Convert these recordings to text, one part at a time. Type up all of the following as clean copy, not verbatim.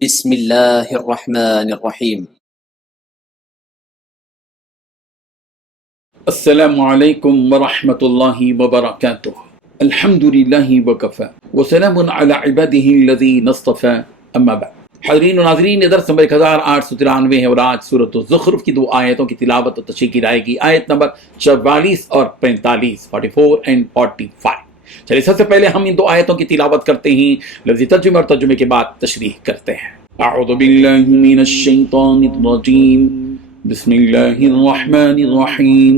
بسم الله الرحمن الرحيم. السلام علیکم ورحمۃ اللہ وبرکاتہ. الحمد للہ وکفی وسلام علی عبادہ الذین اصطفی اما بعد. حاضرین و ناظرین، درس نمبر 1893 ہے اور آج سورۃ الزخرف کی 2 آیتوں کی تلاوت و تشریح کی جائے گی. آیت نمبر 44 اور 45، 44 and 45. چلیے سب سے پہلے ہم ان 2 آیتوں کی تلاوت کرتے ہیں، لفظی ترجمہ اور ترجمے کے بعد تشریح کرتے ہیں. اعوذ باللہ من الشیطان الرجیم، بسم اللہ الرحمن الرحیم.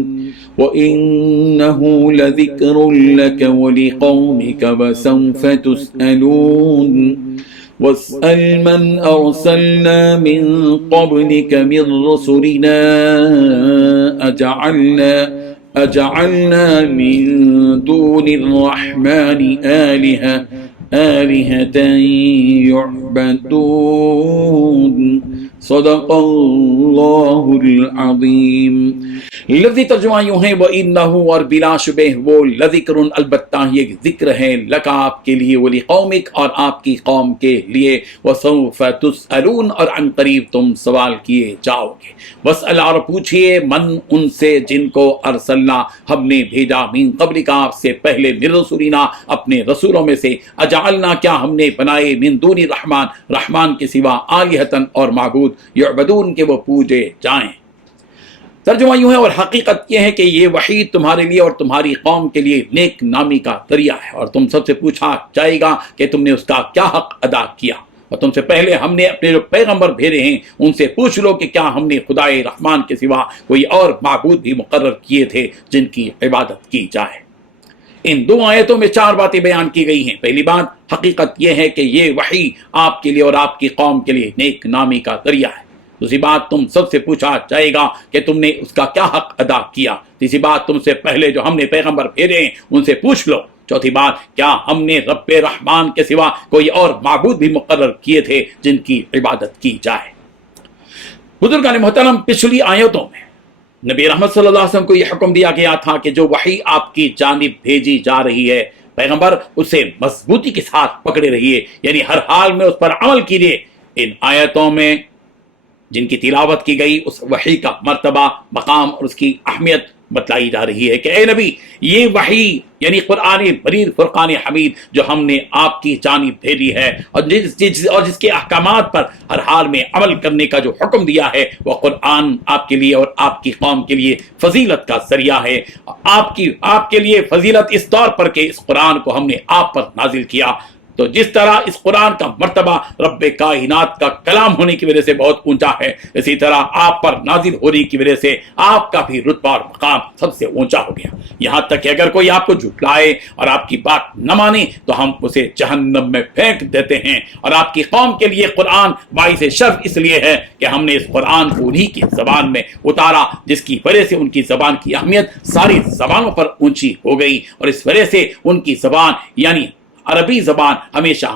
وَإِنَّهُ لَذِكْرٌ لَكَ وَلِقَوْمِكَ وَسَوْفَ تُسْأَلُونَ. وَاسْأَلْ مَنْ أَرْسَلْنَا مِنْ قَبْلِكَ مِنْ رُسُلِنَا أَجَعَلْنَا مِنْ دُونِ الرَّحْمَنِ آلِهَةً يُعْبَدُونَ. صدق اللہ العظیم. لفظی ترجمہ یوں ہے، وَإِنَّهُ، اور بلا شبہ وہ، لذکر، البتہ یہ ذکر ہے، لکا آپ کے لیے، وَلِقَوْمِک، اور آپ کی قوم کے لیے، وَسَوْفَ تُسْأَلُونَ، اور عن قریب تم سوال کیے جاؤ گے. وَاسْأَلْ، اور پوچھئے، من، ان سے جن کو، ارسلنا، ہم نے بھیجا، من قبلک، آپ سے پہلے، من رسولنا، اپنے رسولوں میں سے، اجعلنا، کیا ہم نے بنائے، من دون الرحمن، رحمان کے سوا، آلہتن، اور معبود، یعبدون، کے وہ پوجے جائیں. ترجمہ یوں ہے، اور حقیقت یہ ہے کہ یہ وحی تمہارے لیے اور تمہاری قوم کے لیے نیک نامی کا ذریعہ ہے، اور تم سب سے پوچھا جائے گا کہ تم نے اس کا کیا حق ادا کیا. اور تم سے پہلے ہم نے اپنے جو پیغمبر بھیجے ہیں ان سے پوچھ لو کہ کیا ہم نے خدائے رحمان کے سوا کوئی اور معبود بھی مقرر کیے تھے جن کی عبادت کی جائے. ان 2 آیتوں میں 4 باتیں بیان کی گئی ہیں. پہلی بات، حقیقت یہ ہے کہ یہ وحی آپ کے لیے اور آپ کی قوم کے لیے نیک نامی کا ذریعہ ہے. دوسری بات، تم سب سے پوچھا جائے گا کہ تم نے اس کا کیا حق ادا کیا. تیسری بات، تم سے پہلے جو ہم نے پیغمبر بھیجے ہیں ان سے پوچھ لو. چوتھی بات، کیا ہم نے رب رحمان کے سوا کوئی اور معبود بھی مقرر کیے تھے جن کی عبادت کی جائے. بزرگان محترم، پچھلی آیتوں میں نبی رحمت صلی اللہ علیہ وسلم کو یہ حکم دیا گیا تھا کہ جو وحی آپ کی جانب بھیجی جا رہی ہے، پیغمبر اسے مضبوطی کے ساتھ پکڑے رہیے، یعنی ہر حال میں اس پر عمل کیجیے. ان آیتوں میں جن کی تلاوت کی گئی اس وحی کا مرتبہ، مقام اور اس کی اہمیت بتلائی جا رہی ہے کہ اے نبی، یہ وحی یعنی قرآن مجید، فرقان حمید جو ہم نے آپ کی جانب بھیجی ہے، اور جس کے احکامات پر ہر حال میں عمل کرنے کا جو حکم دیا ہے، وہ قرآن آپ کے لیے اور آپ کی قوم کے لیے فضیلت کا ذریعہ ہے. آپ کے لیے فضیلت اس طور پر کہ اس قرآن کو ہم نے آپ پر نازل کیا. تو جس طرح اس قرآن کا مرتبہ رب کائنات کا کلام ہونے کی وجہ سے بہت اونچا ہے، اسی طرح آپ پر نازل ہونے کی وجہ سے آپ کا بھی رتبہ اور مقام سب سے اونچا ہو گیا. یہاں تک کہ اگر کوئی آپ کو جھٹلائے اور آپ کی بات نہ مانے تو ہم اسے جہنم میں پھینک دیتے ہیں. اور آپ کی قوم کے لیے قرآن باعث شرف اس لیے ہے کہ ہم نے اس قرآن کو انہی کی زبان میں اتارا، جس کی وجہ سے ان کی زبان کی اہمیت ساری زبانوں پر اونچی ہو گئی، اور اس وجہ سے ان کی زبان یعنی عربی زبان ہمیشہ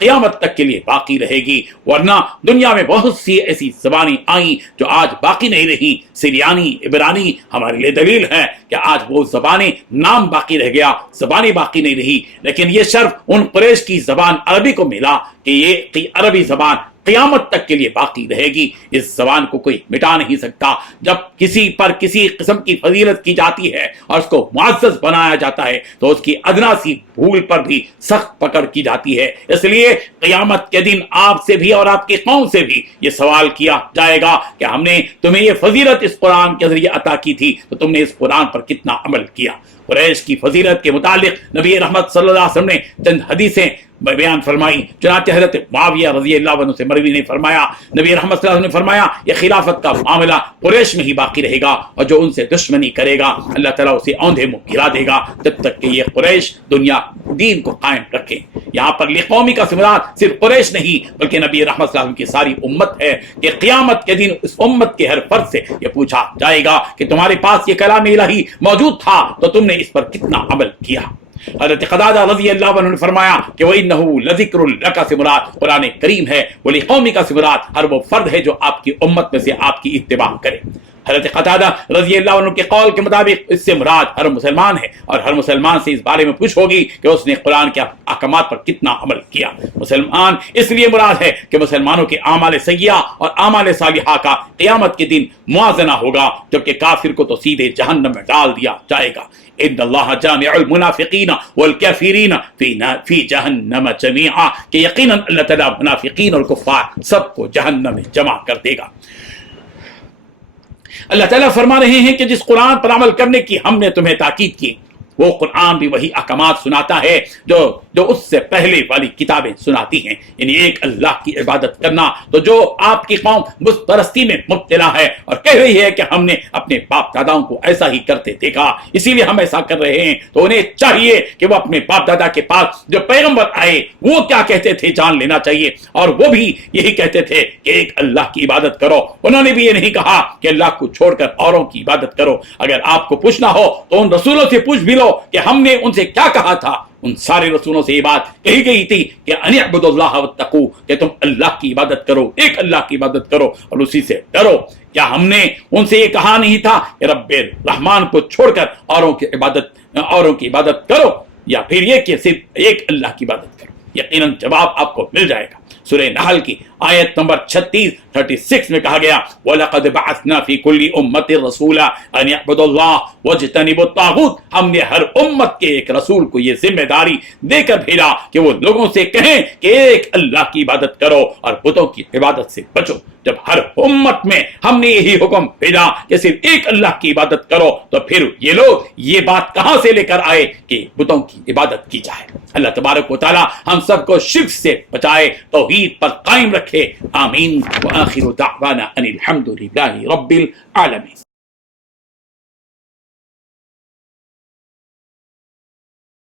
قیامت تک کے لیے باقی رہے گی. ورنہ دنیا میں بہت سی ایسی زبانیں آئیں جو آج باقی نہیں رہی. سریانی، عبرانی ہمارے لیے دلیل ہے کہ آج وہ زبانیں، نام باقی رہ گیا، زبانیں باقی نہیں رہی. لیکن یہ شرف ان قریش کی زبان عربی کو ملا کہ یہ عربی زبان قیامت تک کے لیے باقی رہے گی. اس زبان کو کوئی مٹا نہیں سکتا. جب کسی پر کسی قسم کی فضیلت کی جاتی ہے اور اس کو معزز بنایا جاتا ہے تو اس کی ادنا سی بھول پر بھی سخت پکڑ کی جاتی ہے. اس لیے قیامت کے دن آپ سے بھی اور آپ کی قوم سے بھی یہ سوال کیا جائے گا کہ ہم نے تمہیں یہ فضیلت اس قرآن کے ذریعے عطا کی تھی تو تم نے اس قرآن پر کتنا عمل کیا. قریش کی فضیلت کے متعلق نبی رحمت صلی اللہ علیہ وسلم نے چند حدیثیں بیان فرمائی. چنانچہ حضرت معاویہ رضی اللہ عنہ سے مروی نے فرمایا، نبی رحمت صلی اللہ علیہ وسلم نے فرمایا، یہ خلافت کا معاملہ قریش میں ہی باقی رہے گا، اور جو ان سے دشمنی کرے گا اللہ تعالیٰ اسے اوندھے منہ گرا دے گا جب تک کہ یہ قریش دنیا دین کو قائم رکھے. یہاں پر لقومی کا مراد صرف قریش نہیں بلکہ نبی رحمت صلی اللہ علیہ وسلم کی ساری امت ہے کہ قیامت کے دن اس امت کے ہر فرد سے یہ پوچھا جائے گا کہ تمہارے پاس یہ کلام الہی موجود تھا تو تم نے اس پر کتنا عمل کیا. حضرت قتادہ رضی اللہ عنہ نے فرمایا کہ وَإِنَّهُ لَذِكْرٌ لَكَ سے مراد قرآن کریم ہے، وَلِقَوْمِكَ سے مراد ہر وہ فرد ہے جو آپ کی امت میں سے آپ کی اتباع کرے. حضرت قتادہ رضی اللہ عنہ کے قول کے مطابق اس سے مراد ہر مسلمان ہے، اور ہر مسلمان سے اس بارے میں پوچھ ہوگی کہ اس نے قرآن کے احکامات پر کتنا عمل کیا۔ مسلمان اس لیے مراد ہے کہ مسلمانوں کے اعمال سیئہ اور اعمال صالحہ کا قیامت کے دن موازنہ ہوگا، جبکہ کافر کو تو سیدھے جہنم میں ڈال دیا جائے گا۔ ان اللہ جامع المنافقین والکافرین فی جہنم جمیعا، کہ یقیناً اللہ تعالیٰ منافقین اور کفار سب کو جہنم میں جمع کر دے گا۔ اللہ تعالیٰ فرما رہے ہیں کہ جس قرآن پر عمل کرنے کی ہم نے تمہیں تاکید کی، وہ قرآن بھی وہی احکامات سناتا ہے جو اس سے پہلے والی کتابیں سناتی ہیں، یعنی ایک اللہ کی عبادت کرنا۔ تو جو آپ کی قوم بت پرستی میں مبتلا ہے اور کہہ رہی ہے کہ ہم نے اپنے باپ داداؤں کو ایسا ہی کرتے دیکھا اسی لیے ہم ایسا کر رہے ہیں، تو انہیں چاہیے کہ وہ اپنے باپ دادا کے پاس جو پیغمبر آئے وہ کیا کہتے تھے جان لینا چاہیے، اور وہ بھی یہی کہتے تھے کہ ایک اللہ کی عبادت کرو۔ انہوں نے بھی یہ نہیں کہا کہ اللہ کو چھوڑ کر اوروں کی عبادت کرو۔ اگر آپ کو پوچھنا ہو تو ان رسولوں سے پوچھ بھی لو کہ ہم نے ان سے کیا کہا تھا۔ ان سارے رسولوں سے یہ بات کہی گئی تھی کہ ان اعبدوا اللہ واتقوا، کہ تم اللہ کی عبادت کرو، ایک اللہ کی عبادت کرو اور اسی سے ڈرو۔ کیا ہم نے ان سے یہ کہا نہیں تھا کہ رب الرحمن کو چھوڑ کر اوروں کی عبادت کرو، یا پھر یہ کہ صرف ایک اللہ کی عبادت کرو؟ یقیناً جواب آپ کو مل جائے گا۔ سورہ نحل کی آیت نمبر 36 میں کہا گیا وَلَقَدْ بَعَثْنَا فِي كُلِّ أُمَّةٍ رَسُولًا أَنْ يَعْبُدُوا اللَّهَ وَاجْتَنِبُوا الطَّاغُوتَ، ہم نے ہر امت کے ایک رسول کو یہ ذمہ داری دے کر بھیجا کہ وہ لوگوں سے کہیں کہ ایک اللہ کی عبادت کرو اور بتوں کی عبادت سے بچو۔ جب ہر امت میں ہم نے یہی حکم بھیجا کہ صرف ایک اللہ کی عبادت کرو، تو پھر یہ لوگ یہ بات کہاں سے لے کر آئے کہ بتوں کی عبادت کی جائے؟ اللہ تبارک و تعالی ہم سب کو شرک سے بچائے، توحید پر قائم رکھے۔ آمین۔ وآخر دعوانا ان الحمد للہ رب العالمین۔